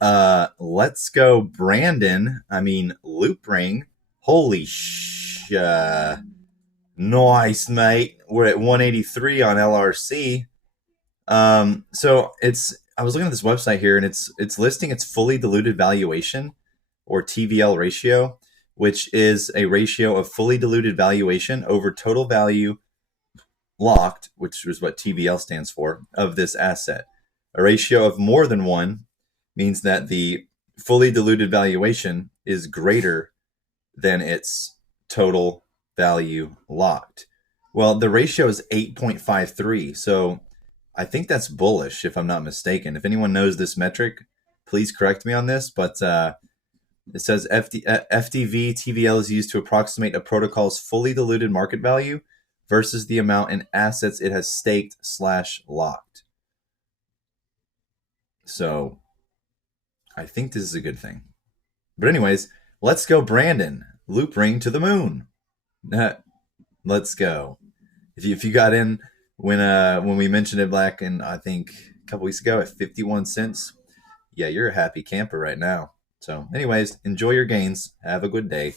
Let's go, Brandon. I mean, Loopring. Holy nice, mate. We're at 183 on LRC. So I was looking at this website here, and it's listing its fully diluted valuation, or TVL ratio, which is a ratio of fully diluted valuation over total value locked, which is what TVL stands for, of this asset. A ratio of more than one means that the fully diluted valuation is greater than its total value locked. Well, the ratio is 8.53. So I think that's bullish, if I'm not mistaken. If anyone knows this metric, please correct me on this. But it says FDV TVL is used to approximate a protocol's fully diluted market value versus the amount in assets it has staked/locked. So I think this is a good thing. But anyways, let's go, Brandon. Loopring to the moon. Let's go. If you got in when we mentioned it back in, I think, a couple weeks ago at 51 cents, yeah, you're a happy camper right now. So anyways, enjoy your gains. Have a good day.